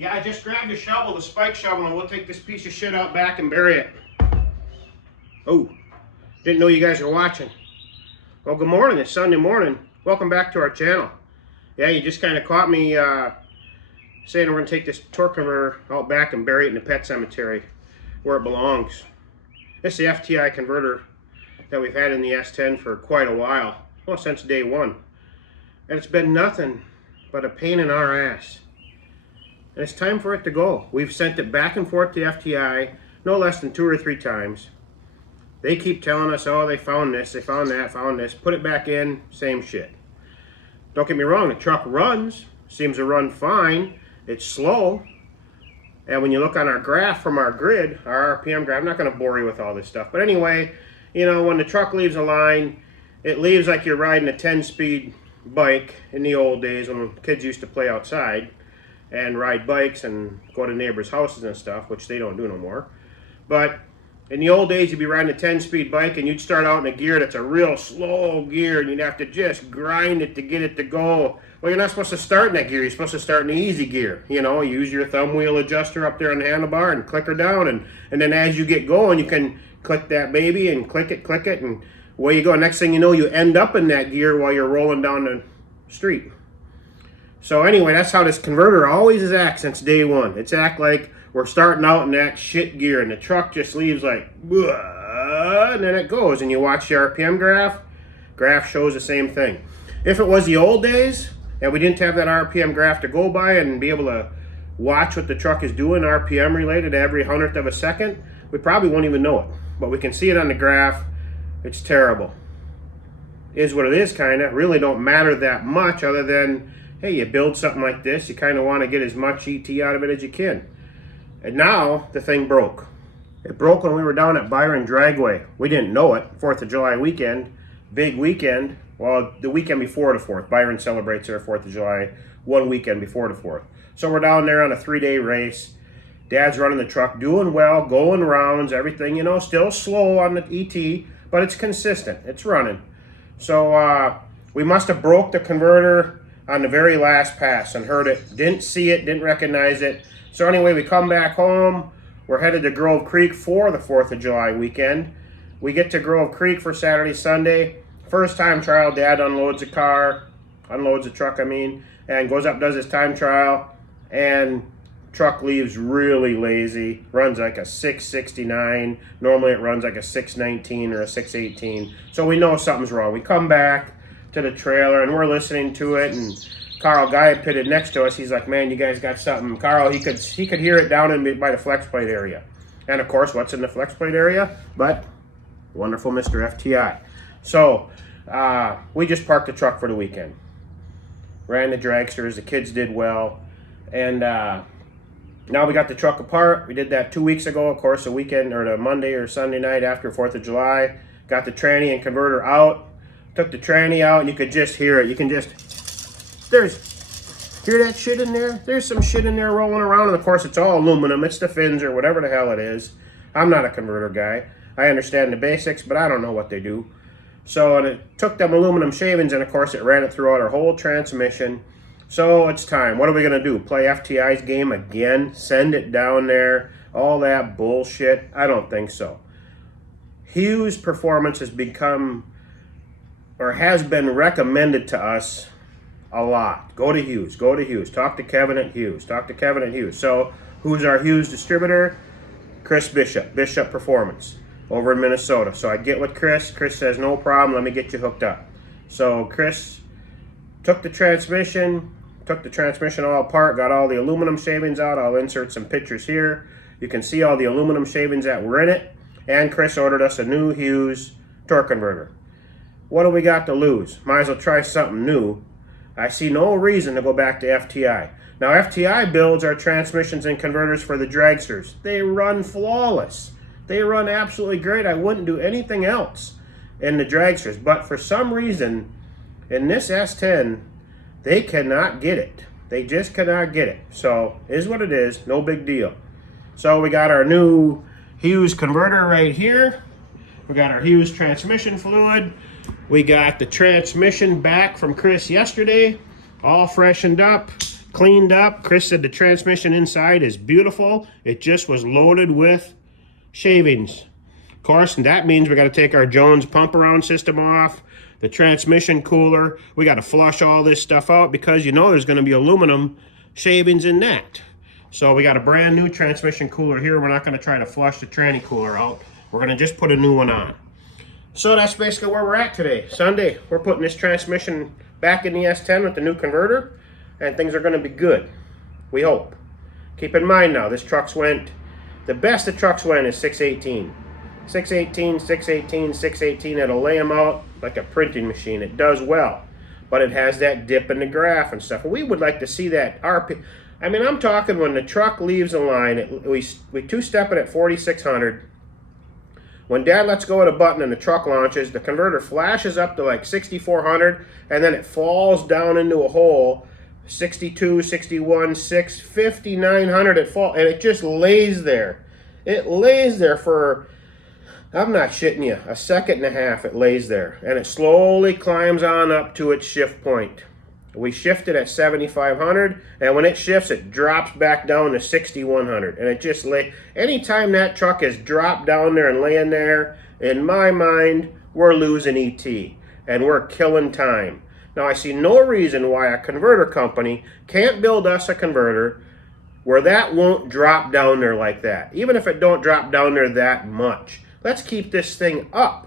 Yeah, I just grabbed a shovel, the spike shovel, and we'll take this piece of shit out back and bury it. Oh, didn't know you guys were watching. Well, good morning. It's Sunday morning. Welcome back to our channel. Yeah, you just kind of caught me saying we're going to take this torque converter out back and bury it in the pet cemetery where it belongs. This is the FTI converter that we've had in the S10 for quite a while. Well, since day one. And it's been nothing but a pain in our ass. And it's time for it to go. We've sent it back and forth to FTI no less than 2 or 3 times. They keep telling us, oh, they found this, they found that, found this. Put it back in, same shit. Don't get me wrong, the truck runs, seems to run fine. It's slow. And when you look on our graph from our grid, our RPM graph, I'm not going to bore you with all this stuff. But anyway, you know, when the truck leaves a line, it leaves like you're riding a 10-speed bike in the old days when kids used to play outside and ride bikes and go to neighbors' houses and stuff, which they don't do no more. But in the old days, you'd be riding a 10-speed bike and you'd start out in a gear that's a real slow gear and you'd have to just grind it to get it to go. Well, you're not supposed to start in that gear. You're supposed to start in the easy gear. You know, use your thumb wheel adjuster up there on the handlebar and click her down. And then as you get going, you can click that baby and click it, and away you go. Next thing you know, you end up in that gear while you're rolling down the street. So anyway, that's how this converter always is act since day one. It's act like we're starting out in that shit gear and the truck just leaves like, and then it goes. And you watch the RPM graph shows the same thing. If it was the old days and we didn't have that RPM graph to go by and be able to watch what the truck is doing RPM related every 100th of a second, we probably won't even know it. But we can see it on the graph. It's terrible. Is what it is, kind of. Really don't matter that much other than, hey, you build something like this, you kind of want to get as much ET out of it as you can. And now the thing broke. It broke when we were down at Byron Dragway. We didn't know it. 4th of July weekend, big weekend. Well, the weekend before the 4th. Byron celebrates their 4th of July one weekend before the 4th. So we're down there on a 3-day race. Dad's running the truck, doing well, going rounds, everything, you know, still slow on the ET, but it's consistent. It's running. So we must have broke the converter on the very last pass and heard it. Didn't see it, didn't recognize it. So anyway, we come back home. We're headed to Grove Creek for the 4th of July weekend. We get to Grove Creek for Saturday, Sunday. First time trial, Dad unloads the truck, and goes up, does his time trial, and truck leaves really lazy. Runs like a 669. Normally it runs like a 619 or a 618. So we know something's wrong. We come back to the trailer and we're listening to it, and Carl, guy pitted next to us, he's like, man, you guys got something. Carl, he could hear it down by the flex plate area. And of course, what's in the flex plate area? But wonderful Mr. FTI. So we just parked the truck for the weekend. Ran the dragsters, the kids did well. And now we got the truck apart. We did that 2 weeks ago, of course, the weekend or the Monday or Sunday night after 4th of July. Got the tranny and converter out. Took the tranny out and you could just hear it. You can just, hear that shit in there? There's some shit in there rolling around, and of course it's all aluminum. It's the fins or whatever the hell it is. I'm not a converter guy. I understand the basics, but I don't know what they do. So, and it took them aluminum shavings, and of course it ran it throughout our whole transmission. So it's time. What are we gonna do? Play FTI's game again? Send it down there? All that bullshit? I don't think so. Hughes performance has become, or has been recommended to us a lot. Go to Hughes. Go to Hughes. Talk to Kevin at Hughes. Talk to Kevin at Hughes. So, who's our Hughes distributor? Chris Bishop. Bishop Performance over in Minnesota. So I get with Chris. Chris says, no problem. Let me get you hooked up. So Chris took the transmission all apart, got all the aluminum shavings out. I'll insert some pictures here. You can see all the aluminum shavings that were in it. And Chris ordered us a new Hughes torque converter. What do we got to lose? Might as well try something new. I see no reason to go back to FTI. Now, FTI builds our transmissions and converters for the dragsters. They run flawless. They run absolutely great. I wouldn't do anything else in the dragsters. But for some reason, in this S10, they cannot get it. They just cannot get it. So, is what it is. No big deal. So, we got our new Hughes converter right here. We got our Hughes transmission fluid. We got the transmission back from Chris yesterday, all freshened up. cleaned up. Chris said the transmission inside is beautiful. It just was loaded with shavings. Of course, and that means we got to take our Jones pump around system off, the transmission cooler. We got to flush all this stuff out because you know there's going to be aluminum shavings in that. So we got a brand new transmission cooler here. We're not going to try to flush the tranny cooler out. We're going to just put a new one on. So that's basically where we're at today. Sunday, we're putting this transmission back in the S10 with the new converter, and things are going to be good. We hope. Keep in mind now, this truck's went, the best the trucks went is 618. 618, 618, 618. It'll lay them out like a printing machine. It does well, but it has that dip in the graph and stuff. We would like to see that RP. I mean, I'm talking when the truck leaves the line, we two-step it at 4,600. When Dad lets go of the button and the truck launches, the converter flashes up to like 6,400, and then it falls down into a hole, 62, 61, 6, 5,900 it falls, and it just lays there. It lays there for, I'm not shitting you, a second and a half it lays there, and it slowly climbs on up to its shift point. We shift it at 7,500, and when it shifts, it drops back down to 6,100, and it just lay. Anytime that truck is dropped down there and laying there, in my mind, we're losing ET, and we're killing time. Now, I see no reason why a converter company can't build us a converter where that won't drop down there like that, even if it don't drop down there that much. Let's keep this thing up.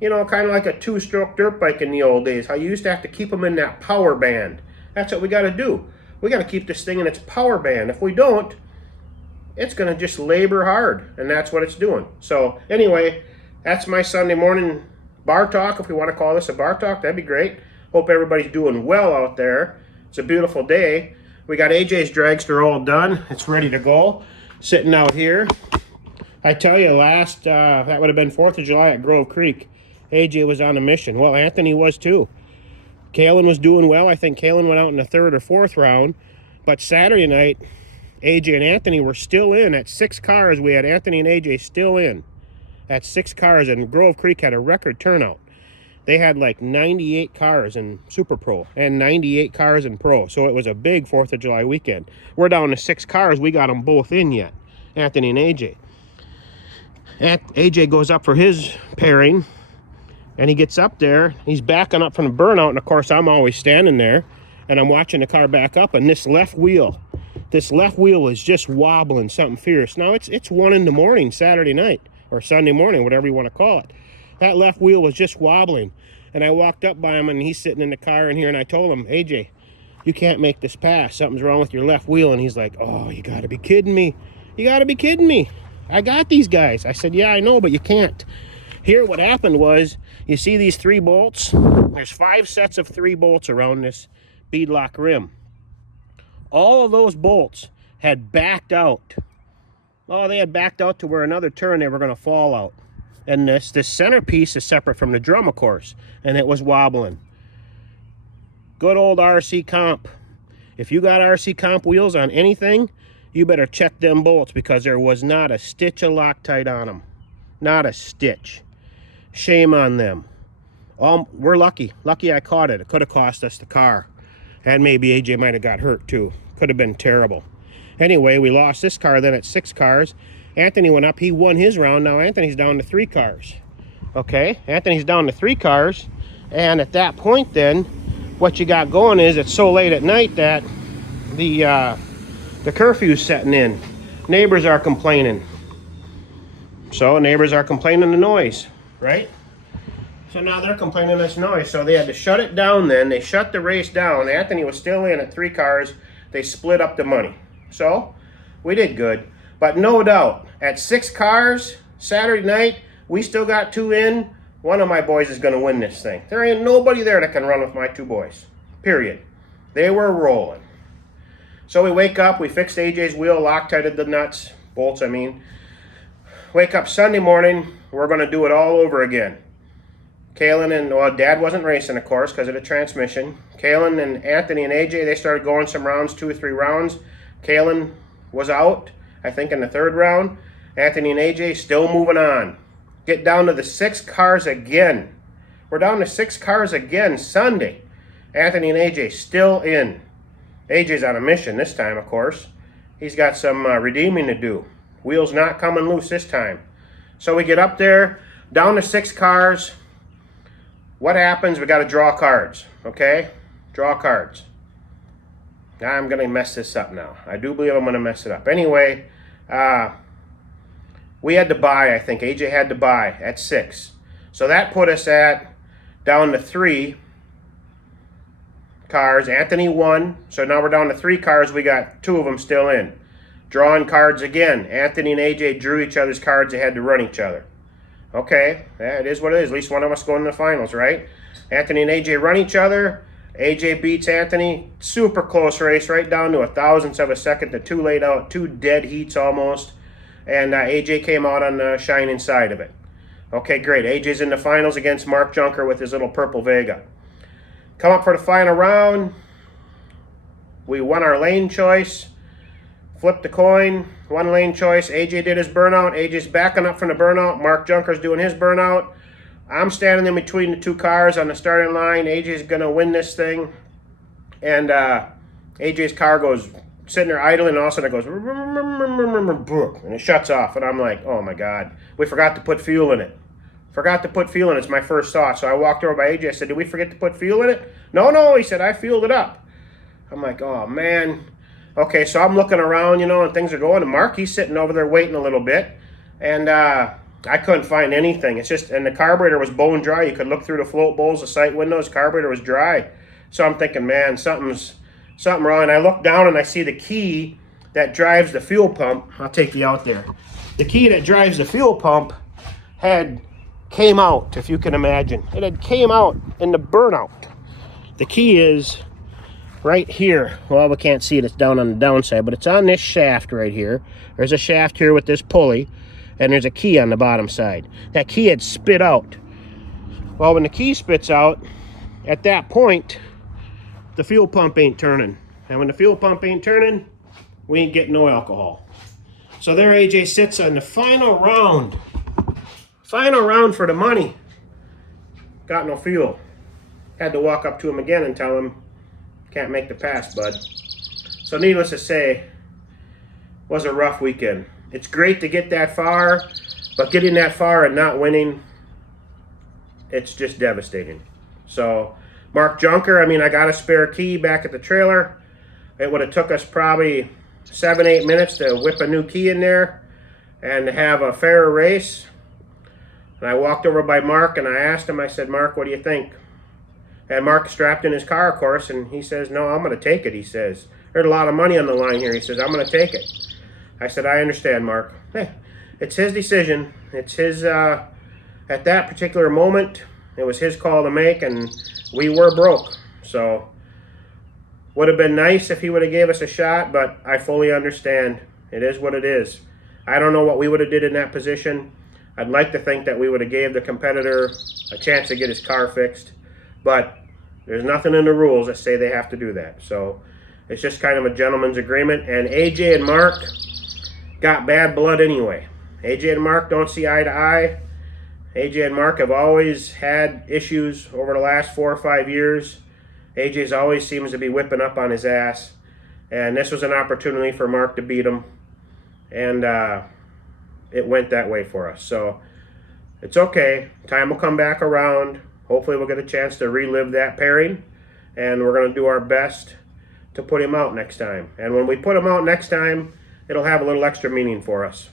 You know, kind of like a two-stroke dirt bike in the old days. How you used to have to keep them in that power band. That's what we got to do. We got to keep this thing in its power band. If we don't, it's going to just labor hard, and that's what it's doing. So anyway, that's my Sunday morning bar talk. If we want to call this a bar talk, that'd be great. Hope everybody's doing well out there. It's a beautiful day. We got AJ's dragster all done. It's ready to go. Sitting out here. I tell you, last, that would have been 4th of July at Grove Creek. AJ was on a mission. Well, Anthony was too. Kalen was doing well. I think Kalen went out in the 3rd or 4th round. But Saturday night, AJ and Anthony were still in. At 6 cars, we had Anthony and AJ still in. At 6 cars, and Grove Creek had a record turnout. They had like 98 cars in Super Pro and 98 cars in Pro. So it was a big 4th of July weekend. We're down to 6 cars. We got them both in yet, Anthony and AJ. AJ goes up for his pairing. And he gets up there, he's backing up from the burnout, and of course I'm always standing there, and I'm watching the car back up, and this left wheel is just wobbling something fierce. Now it's 1 in the morning, Saturday night, or Sunday morning, whatever you want to call it. That left wheel was just wobbling, and I walked up by him, and he's sitting in the car in here, and I told him, AJ, you can't make this pass. Something's wrong with your left wheel. And he's like, oh, you got to be kidding me. You got to be kidding me. I got these guys. I said, yeah, I know, but you can't. Here, what happened was, you see these 3 bolts? There's 5 sets of 3 bolts around this beadlock rim. All of those bolts had backed out. Oh, they had backed out to where another turn they were going to fall out. And this centerpiece is separate from the drum, of course, and it was wobbling. Good old RC Comp. If you got RC Comp wheels on anything, you better check them bolts because there was not a stitch of Loctite on them. Not a stitch. Shame on them. We're lucky. Lucky I caught it. It could have cost us the car. And maybe AJ might have got hurt too. Could have been terrible. Anyway, we lost this car then at 6 cars. Anthony went up. He won his round. Now Anthony's down to 3 cars. Okay, Anthony's down to 3 cars. And at that point then, what you got going is it's so late at night that the curfew's setting in. Neighbors are complaining. So neighbors are complaining the noise, right? So now they're complaining this noise. So they had to shut it down then. They shut the race down. Anthony was still in at 3 cars. They split up the money. So we did good. But no doubt, at 6 cars, Saturday night, we still got 2 in. One of my boys is going to win this thing. There ain't nobody there that can run with my 2 boys. Period. They were rolling. So we wake up. We fixed AJ's wheel, Loctited the nuts, bolts, I mean. Wake up Sunday morning, we're going to do it all over again. Kalen and, well, Dad wasn't racing, of course, because of the transmission. Kalen and Anthony and AJ, they started going some rounds, 2 or 3 rounds. Kalen was out, I think, in the 3rd round. Anthony and AJ still moving on. Get down to the 6 cars again. We're down to 6 cars again Sunday. Anthony and AJ still in. AJ's on a mission this time, of course. He's got some redeeming to do. Wheels not coming loose this time. So we get up there, down to 6 cars. What happens? We got to draw cards, okay? Draw cards. Now I'm going to mess this up now. I do believe I'm going to mess it up. Anyway, we had to buy, I think. AJ had to buy at 6. So that put us at down to 3 cars. Anthony won. So now we're down to 3 cars. We got 2 of them still in. Drawing cards again. Anthony and AJ drew each other's cards. They had to run each other. Okay, that is what it is. At least one of us going to the finals, right? Anthony and AJ run each other. AJ beats Anthony. Super close race, right down to a thousandth of a second. The 2 laid out, 2 dead heats almost. And AJ came out on the shining side of it. Okay, great. AJ's in the finals against Mark Junker with his little purple Vega. Come up for the final round. We won our lane choice. Flipped the coin. 1 lane choice. AJ did his burnout. AJ's backing up from the burnout. Mark Junker's doing his burnout. I'm standing in between the 2 cars on the starting line. AJ's going to win this thing. And AJ's car goes sitting there idling, and all of a sudden it goes, and it shuts off. And I'm like, oh my God, we forgot to put fuel in it. Forgot to put fuel in it. It's my first thought. So I walked over by AJ. I said, did we forget to put fuel in it? No, he said, I fueled it up. I'm like, oh man. Okay, so I'm looking around, you know, and things are going. And Mark, he's sitting over there waiting a little bit. And I couldn't find anything. It's just, and the carburetor was bone dry. You could look through the float bowls, the sight windows. Carburetor was dry. So I'm thinking, man, something wrong. And I look down and I see the key that drives the fuel pump. I'll take you out there. The key that drives the fuel pump had came out, if you can imagine. It had came out in the burnout. The key is right here. Well, we can't see it. It's down on the downside, but it's on this shaft right here. There's a shaft here with this pulley, and there's a key on the bottom side. That key had spit out. Well, when the key spits out, at that point, the fuel pump ain't turning. And when the fuel pump ain't turning, we ain't getting no alcohol. So there AJ sits on the final round. Final round for the money. Got no fuel. Had to walk up to him again and tell him, can't make the pass, bud. So needless to say, was a rough weekend. It's great to get that far, but getting that far and not winning, it's just devastating. So Mark Junker, I mean, I got a spare key back at the trailer. It would have took us probably 7-8 minutes to whip a new key in there and have a fair race. And I walked over by Mark and I asked him, I said, Mark, what do you think? And Mark strapped in his car, of course, and he says, no, I'm going to take it, he says. There's a lot of money on the line here. He says, I'm going to take it. I said, I understand, Mark. Hey, it's his decision. It's his, at that particular moment, it was his call to make, and we were broke. So, would have been nice if he would have gave us a shot, but I fully understand. It is what it is. I don't know what we would have did in that position. I'd like to think that we would have gave the competitor a chance to get his car fixed, but there's nothing in the rules that say they have to do that. So it's just kind of a gentleman's agreement. And AJ and Mark got bad blood anyway. AJ and Mark don't see eye to eye. AJ and Mark have always had issues over the last 4 or 5 years. AJ's always seems to be whipping up on his ass. And this was an opportunity for Mark to beat him. And it went that way for us. So it's okay. Time will come back around. Hopefully we'll get a chance to relive that pairing, and we're going to do our best to put him out next time. And when we put him out next time, it'll have a little extra meaning for us.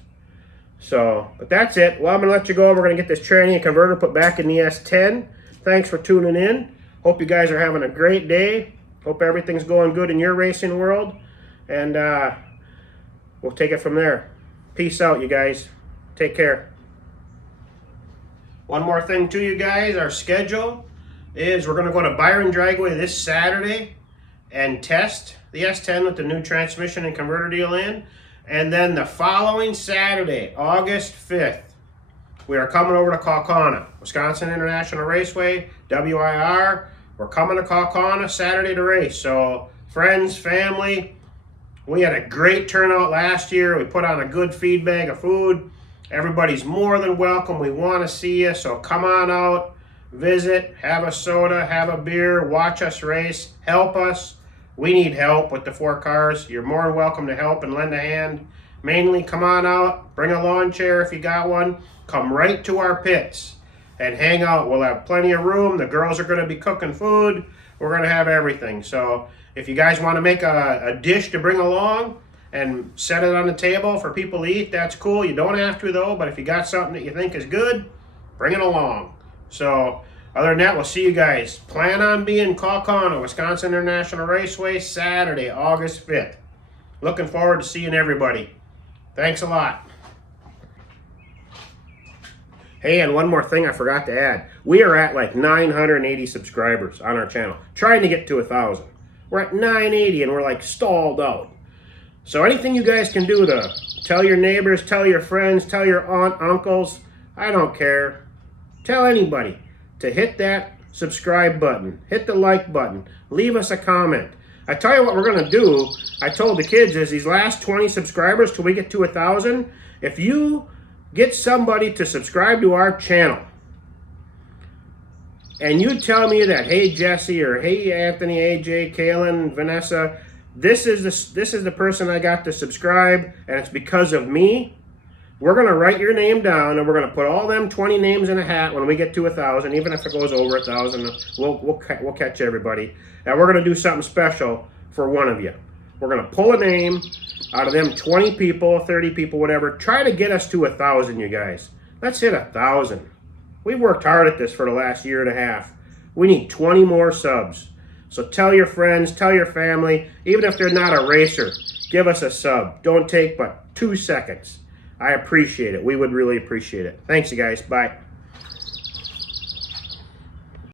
So, but that's it. Well, I'm going to let you go. We're going to get this tranny and converter put back in the S10. Thanks for tuning in. Hope you guys are having a great day. Hope everything's going good in your racing world. And we'll take it from there. Peace out, you guys. Take care. One more thing to you guys, our schedule is we're going to go to Byron Dragway this Saturday and test the S10 with the new transmission and converter deal in. And then the following Saturday, August 5th, we are coming over to Kaukauna, Wisconsin International Raceway, WIR. We're coming to Kaukauna Saturday to race. So friends, family, we had a great turnout last year. We put on a good feed bag of food. Everybody's more than welcome. We want to see you, so come on out, visit, have a soda, have a beer, watch us race, help us. We need help with the 4 cars. You're more than welcome to help and lend a hand. Mainly, come on out, bring a lawn chair if you got one. Come right to our pits and hang out. We'll have plenty of room. The girls are going to be cooking food. We're going to have everything. So if you guys want to make a dish to bring along and set it on the table for people to eat, that's cool. You don't have to though, but if you got something that you think is good, bring it along. So other than that, we'll see you guys. Plan on being Kaukauna, Wisconsin International Raceway, Saturday, August 5th. Looking forward to seeing everybody. Thanks a lot. Hey, and one more thing I forgot to add. We are at like 980 subscribers on our channel, trying to get to 1,000. We're at 980 and we're like stalled out. So anything you guys can do to tell your neighbors, tell your friends, tell your aunt, uncles, I don't care. Tell anybody to hit that subscribe button, hit the like button, leave us a comment. I tell you what we're gonna do, I told the kids, is these last 20 subscribers till we get to 1,000, if you get somebody to subscribe to our channel and you tell me that, hey Jesse, or hey Anthony, AJ, Kaylin, Vanessa, this is the person I got to subscribe and it's because of me, we're gonna write your name down and we're gonna put all them 20 names in a hat when we get to 1,000. Even if it goes over 1,000, we'll catch everybody, and we're gonna do something special for one of you. We're gonna pull a name out of them 20 people, 30 people, whatever. Try to get us to 1,000, you guys. Let's hit 1,000. We've worked hard at this for the last year and a half. We need 20 more subs. So tell your friends, tell your family, even if they're not a racer, give us a sub. Don't take but 2 seconds. I appreciate it. We would really appreciate it. Thanks, you guys. Bye.